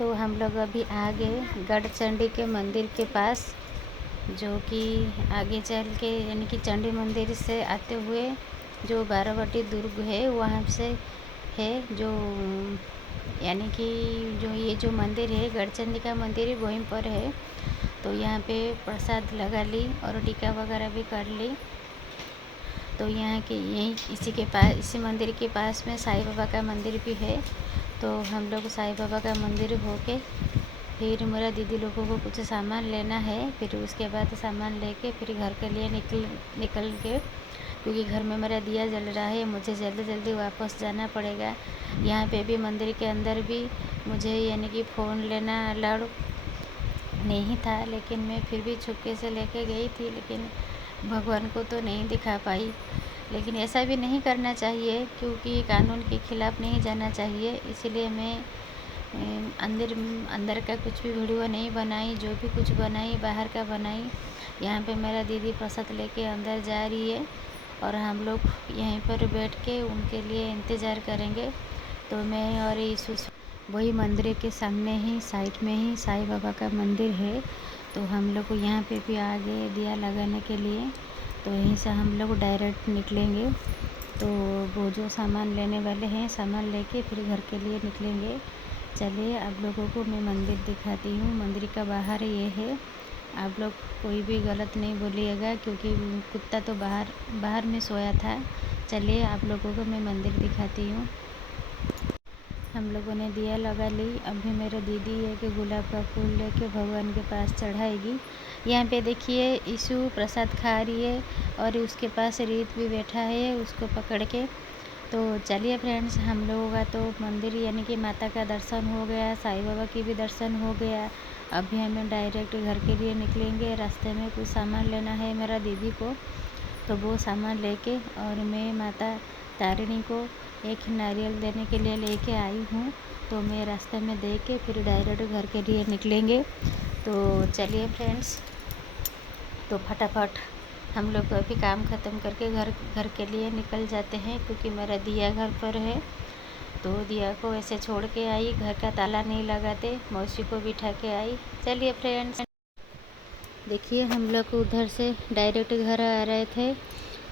तो हम लोग अभी आ गए गढ़चंडी के मंदिर के पास, जो कि आगे चल के यानी कि चंडी मंदिर से आते हुए जो बारावटी दुर्ग है वहाँ से है, जो यानी कि जो ये जो मंदिर है गढ़चंडी का मंदिर वहीं पर है। तो यहाँ पे प्रसाद लगा ली और टीका वगैरह भी कर ली। तो यहाँ के यहीं इसी के पास, इसी मंदिर के पास में साईं बाबा का मंदिर भी है। तो हम लोग साईं बाबा का मंदिर होके फिर मेरा दीदी लोगों को कुछ सामान लेना है, फिर उसके बाद सामान लेके फिर घर के लिए निकल के, क्योंकि घर में मेरा दिया जल रहा है, मुझे जल्दी जल्दी वापस जाना पड़ेगा। यहाँ पे भी मंदिर के अंदर भी मुझे यानी कि फ़ोन लेना अलाउड नहीं था, लेकिन मैं फिर भी छुपके से लेके गई थी, लेकिन भगवान को तो नहीं दिखा पाई। लेकिन ऐसा भी नहीं करना चाहिए, क्योंकि कानून के खिलाफ़ नहीं जाना चाहिए। इसीलिए मैं अंदर का कुछ भी वीडियो नहीं बनाई, जो भी कुछ बनाई बाहर का बनाई। यहाँ पे मेरा दीदी प्रसाद लेके अंदर जा रही है और हम लोग यहीं पर बैठ के उनके लिए इंतज़ार करेंगे। तो मैं और यीशु वही मंदिर के सामने ही साइड में ही साईं बाबा का मंदिर है। तो हम लोग को यहाँ पे भी आ गए दिया लगाने के लिए। तो यहीं से हम लोग डायरेक्ट निकलेंगे। तो वो जो सामान लेने वाले हैं सामान लेके फिर घर के लिए निकलेंगे। चलिए आप लोगों को मैं मंदिर दिखाती हूँ। मंदिर का बाहर ये है, आप लोग कोई भी गलत नहीं बोलिएगा, क्योंकि कुत्ता तो बाहर में सोया था। चलिए आप लोगों को मैं मंदिर दिखाती हूँ। हम लोगों ने दिया लगा ली। अभी मेरा दीदी है कि गुलाब का फूल लेके भगवान के पास चढ़ाएगी। यहाँ पे देखिए यीशु प्रसाद खा रही है और उसके पास रीत भी बैठा है उसको पकड़ के। तो चलिए फ्रेंड्स, हम लोगों का तो मंदिर यानी कि माता का दर्शन हो गया, साईं बाबा की भी दर्शन हो गया। अभी हमें डायरेक्ट घर के लिए निकलेंगे। रास्ते में कुछ सामान लेना है मेरा दीदी को, तो वो सामान लेके और मैं माता तारिणी को एक नारियल देने के लिए लेके आई हूँ। तो मैं रास्ते में दे के फिर डायरेक्ट घर के लिए निकलेंगे। तो चलिए फ्रेंड्स, तो फटाफट हम लोग अभी काम ख़त्म करके घर के लिए निकल जाते हैं, क्योंकि मेरा दिया घर पर है। तो दिया को ऐसे छोड़ के आई, घर का ताला नहीं लगाते, मौसी को बिठा के आई। चलिए फ्रेंड्स, देखिए हम लोग उधर से डायरेक्ट घर आ रहे थे।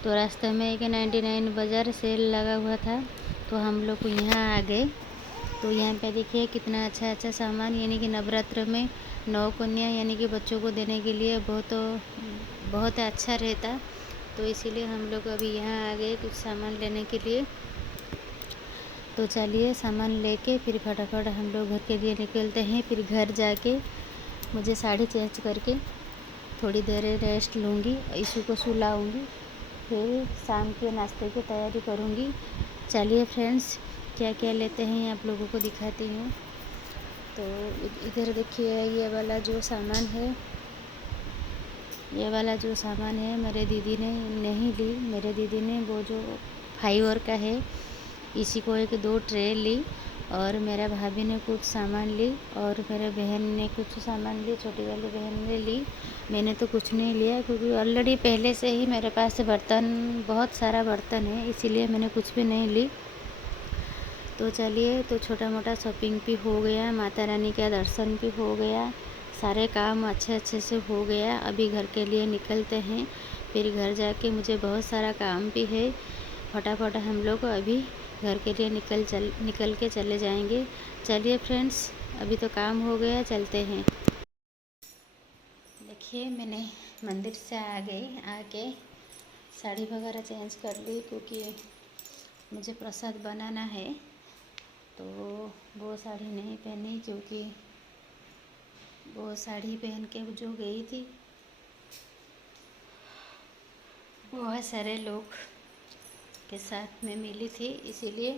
तो रास्ते में एक 99 बाज़ार सेल लगा हुआ था, तो हम लोग यहाँ आ गए। तो यहाँ पे देखिए कितना अच्छा अच्छा सामान, यानी कि नवरात्र में नौ कन्या यानी कि बच्चों को देने के लिए बहुत अच्छा रहता। तो इसीलिए हम लोग अभी यहाँ आ गए कुछ सामान लेने के लिए। तो चलिए सामान लेके फिर फटाफट हम लोग घर के लिए निकलते हैं। फिर घर जाके मुझे साड़ी चेंज करके थोड़ी देर रेस्ट लूँगी, यीशु को सुलाऊँगी, फिर शाम के नाश्ते की तैयारी करूँगी। चलिए फ्रेंड्स, क्या क्या लेते हैं आप लोगों को दिखाती हूँ। तो इधर देखिए ये वाला जो सामान है मेरे दीदी ने नहीं ली। मेरे दीदी ने वो जो फाइबर का है इसी को 1-2 ट्रे ली, और मेरा भाभी ने कुछ सामान ली, और मेरे बहन ने कुछ सामान ली, छोटी वाली बहन ने ली। मैंने तो कुछ नहीं लिया, क्योंकि ऑलरेडी पहले से ही मेरे पास बहुत सारा बर्तन है, इसीलिए मैंने कुछ भी नहीं ली। तो चलिए, तो छोटा मोटा शॉपिंग भी हो गया, माता रानी का दर्शन भी हो गया, सारे काम अच्छे से हो गया। अभी घर के लिए निकलते हैं। फिर घर जाके मुझे बहुत सारा काम भी है। फटाफट हम लोग अभी घर के लिए निकल के चले जाएंगे। चलिए फ्रेंड्स, अभी तो काम हो गया, चलते हैं। देखिए मैंने मंदिर से आके साड़ी वगैरह चेंज कर ली, क्योंकि मुझे प्रसाद बनाना है। तो वो साड़ी नहीं पहनी, क्योंकि वो साड़ी पहन के जो गई थी बहुत सारे लोग के साथ में मिली थी, इसीलिए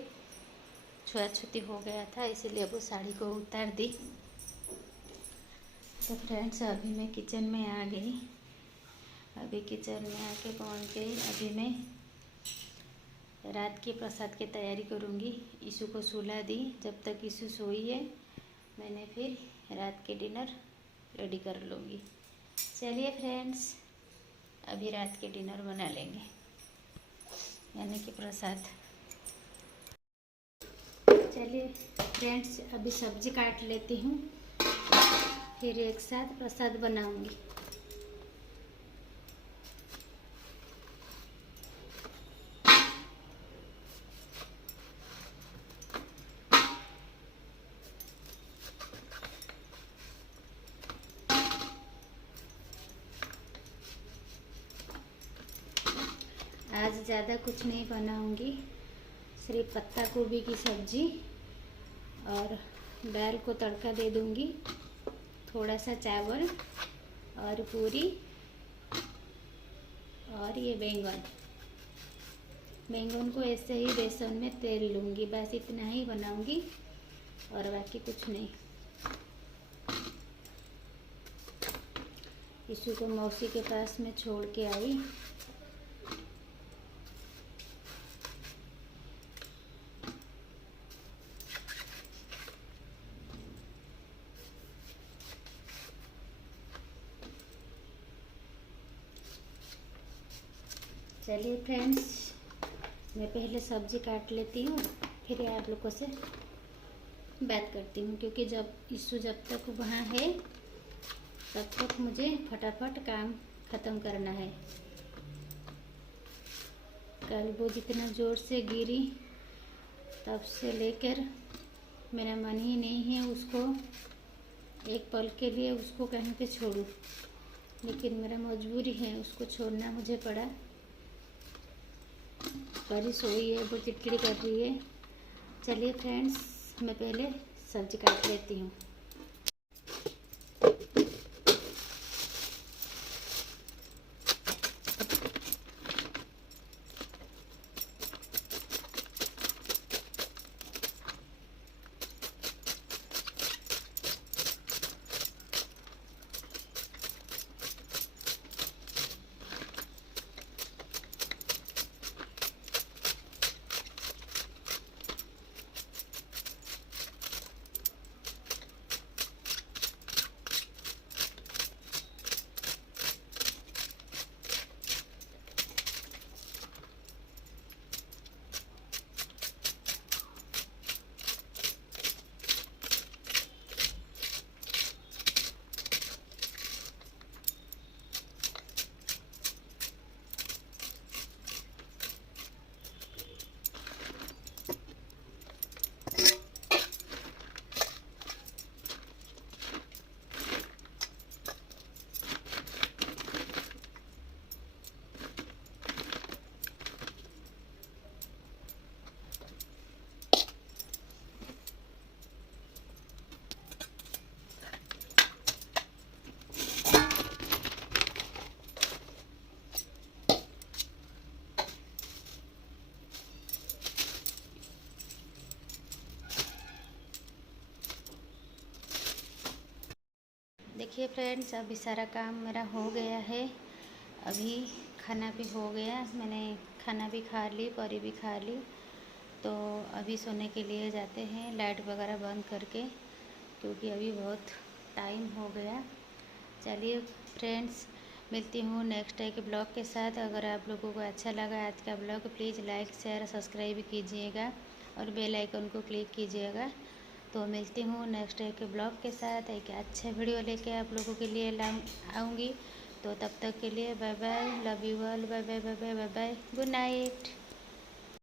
छुआछूती हो गया था, इसीलिए वो साड़ी को उतार दी। तो फ्रेंड्स, अभी मैं किचन में आ गई। अभी किचन में आके पहुंच गई। अभी मैं रात की प्रसाद की तैयारी करूंगी। यीशु को सुला दी। जब तक यीशु सोई है मैंने फिर रात के डिनर रेडी कर लूँगी। चलिए फ्रेंड्स, अभी रात के डिनर बना लेंगे, यानी कि प्रसाद। चलिए फ्रेंड्स, अभी सब्जी काट लेती हूँ, फिर एक साथ प्रसाद बनाऊंगी। आज ज़्यादा कुछ नहीं बनाऊंगी, सिर्फ पत्ता गोभी की सब्जी और दाल को तड़का दे दूंगी, थोड़ा सा चावल और पूरी और ये बैंगन को ऐसे ही बेसन में तेल लूँगी। बस इतना ही बनाऊंगी और बाकी कुछ नहीं। यीशु को मौसी के पास में छोड़ के आई। चलिए फ्रेंड्स, मैं पहले सब्जी काट लेती हूँ, फिर आप लोगों से बात करती हूँ, क्योंकि जब तक वहाँ है तब तक मुझे फटाफट काम ख़त्म करना है। कल वो जितना ज़ोर से गिरी तब से लेकर मेरा मन ही नहीं है उसको एक पल के लिए उसको कहीं पे छोड़ूं, लेकिन मेरा मजबूरी है, उसको छोड़ना मुझे पड़ा। परी सोई है, वो चिड़चिड़ी कर रही है। चलिए फ्रेंड्स, मैं पहले सब्जी काट लेती हूँ। देखिए फ्रेंड्स, अभी सारा काम मेरा हो गया है। अभी खाना भी हो गया, मैंने खाना भी खा ली, परी भी खा ली। तो अभी सोने के लिए जाते हैं, लाइट वगैरह बंद करके, क्योंकि अभी बहुत टाइम हो गया। चलिए फ्रेंड्स, मिलती हूँ नेक्स्ट एक ब्लॉग के साथ। अगर आप लोगों को अच्छा लगा आज का blog, please like share subscribe कीजिएगा और बेल आइकन को क्लिक कीजिएगा। तो मिलती हूँ नेक्स्ट एक ब्लॉग के साथ, एक अच्छा वीडियो लेके आप लोगों के लिए आऊँगी। तो तब तक के लिए bye bye, love you all, bye bye bye bye bye bye, good night.